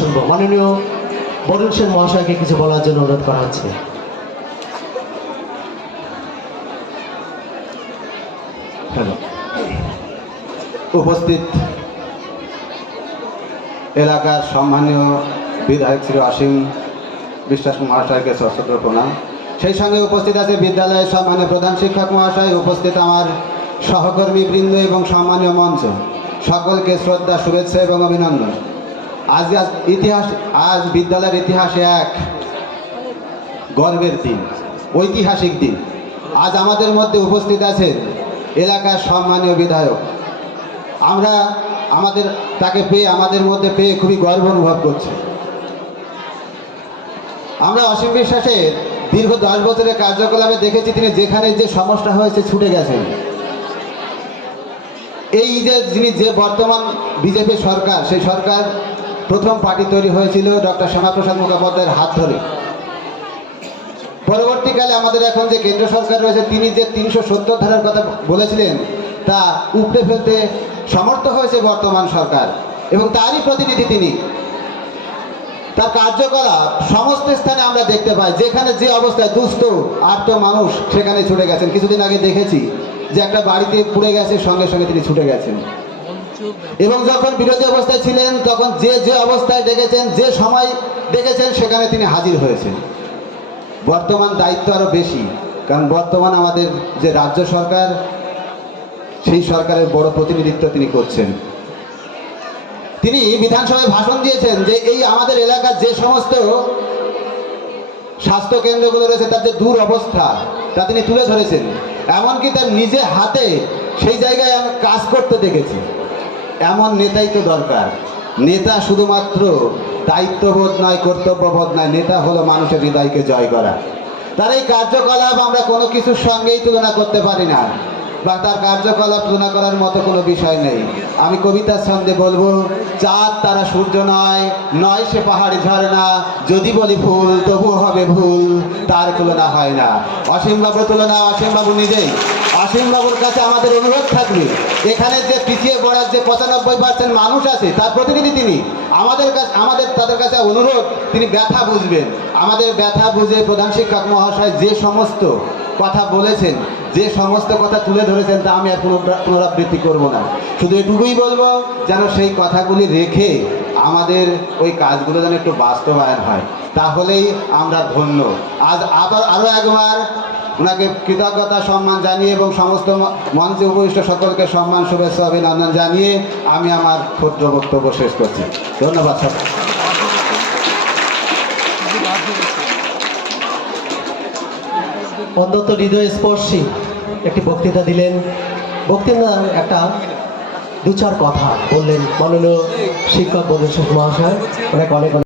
শুনবো। মাননীয় বরুণ সেন মহাশয়কে কিছু বলার জন্য অনুরোধ করা হচ্ছে। উপস্থিত এলাকার সম্মানীয় বিধায়ক শ্রী অসীম বিশ্বাস মহাশয়কে সশ্রদ্ধ প্রণাম। সেই সঙ্গে উপস্থিত আছে বিদ্যালয়ের সম্মানীয় প্রধান শিক্ষক মহাশয়, উপস্থিত আমার সহকর্মীবৃন্দ এবং সম্মানীয় মঞ্চ, সকলকে শ্রদ্ধা, শুভেচ্ছা এবং অভিনন্দন। আজ বিদ্যালয়ের ইতিহাসে এক গর্বের দিন, ঐতিহাসিক দিন। আজ আমাদের মধ্যে উপস্থিত আছেন এলাকার সম্মানীয় বিধায়ক। আমরা তাকে পেয়ে, আমাদের মধ্যে পেয়ে খুবই গর্ব অনুভব করছি। আমরা অসীম বিশ্বাসের দীর্ঘ 10 বছরের কার্যকলাপে দেখেছি তিনি যেখানে যে সমস্যা হয়েছে ছুটে গেছেন। এই যে বর্তমান বিজেপি সরকার, সেই সরকার প্রথম পার্টি তৈরি হয়েছিল ডক্টর শ্যামাপ্রসাদ মুখোপাধ্যায়ের হাত ধরে। পরবর্তীকালে আমাদের এখন যে কেন্দ্র সরকার রয়েছে, তিনি যে 370 ধারার কথা বলেছিলেন তা উপড়ে ফেলতে সমর্থ হয়েছে বর্তমান সরকার, এবং তারই প্রতিনিধি তিনি। তার কার্যকলাপ সমস্ত স্থানে আমরা দেখতে পাই। যেখানে যে অবস্থায় দুস্থ আর্ত মানুষ সেখানে ছুটে গেছেন। কিছুদিন আগে দেখেছি যে একটা বাড়িতে পুড়ে গেছে, সঙ্গে সঙ্গে তিনি ছুটে গেছেন। এবং যখন বিরোধী অবস্থায় ছিলেন তখন যে অবস্থায় ডেকেছেন, যে সময় ডেকেছেন, সেখানে তিনি হাজির হয়েছেন। বর্তমান দায়িত্ব আরও বেশি, কারণ বর্তমান আমাদের যে রাজ্য সরকার, সেই সরকারের বড় প্রতিনিধিত্ব তিনি করছেন। তিনি বিধানসভায় ভাষণ দিয়েছেন যে এই আমাদের এলাকার যে সমস্ত স্বাস্থ্য কেন্দ্রগুলো রয়েছে তার যে দুরবস্থা তা তিনি তুলে ধরেছেন। এমনকি তার নিজে হাতে সেই জায়গায় আমি কাজ করতে দেখেছি। এমন নেতাই তো দরকার। নেতা শুধুমাত্র দায়িত্ববোধ নয়, কর্তব্যবোধ নয়, নেতা হলো মানুষের হৃদয়কে জয় করা। তার এই কার্যকলাপ আমরা কোনো কিছুর সঙ্গেই তুলনা করতে পারি না, বা তার কার্যকলাপ তুলনা করার মতো কোনো বিষয় নেই। আমি কবিতার ছন্দে বলবো, চাঁদ তারা সূর্য নয়, নয় সে পাহাড়ি ঝর্ণা, যদি বলি ভুল তবু হবে ভুল, তার তুলনা হয় না। অসীমবাবুর তুলনা অসীমবাবু নিজেই। অসীমবাবুর কাছে আমাদের অনুরোধ থাকবে, এখানে যে পিছিয়ে পড়ার যে 95% মানুষ আছে তার প্রতিনিধি তিনি। আমাদের তাদের কাছে অনুরোধ, তিনি ব্যথা বুঝবেন। আমাদের ব্যথা বুঝে প্রধান শিক্ষক মহাশয় যে সমস্ত কথা বলেছেন, যে সমস্ত কথা তুলে ধরেছেন, তা আমি আর পুনরাবৃত্তি করব না। শুধু এটুকুই বলবো, যেন সেই কথাগুলি রেখে আমাদের ওই কাজগুলো যেন একটু বাস্তবায়ন হয়, তাহলেই আমরা ধন্য। আজ আরও একবার ওনাকে কৃতজ্ঞতা সম্মান জানিয়ে এবং সমস্ত মঞ্চে উপবিষ্ট সকলকে সম্মান, শুভেচ্ছা, অভিনন্দন জানিয়ে আমি আমার ক্ষুদ্র বক্তব্য শেষ করছি। ধন্যবাদ সকল। অন্তত হৃদয়স্পর্শী একটি বক্তৃতা দিলেন। বক্তৃতার একটা 2-4 কথা বললেন মাননীয় শিক্ষক বরুণ সেন মহাশয়। অনেক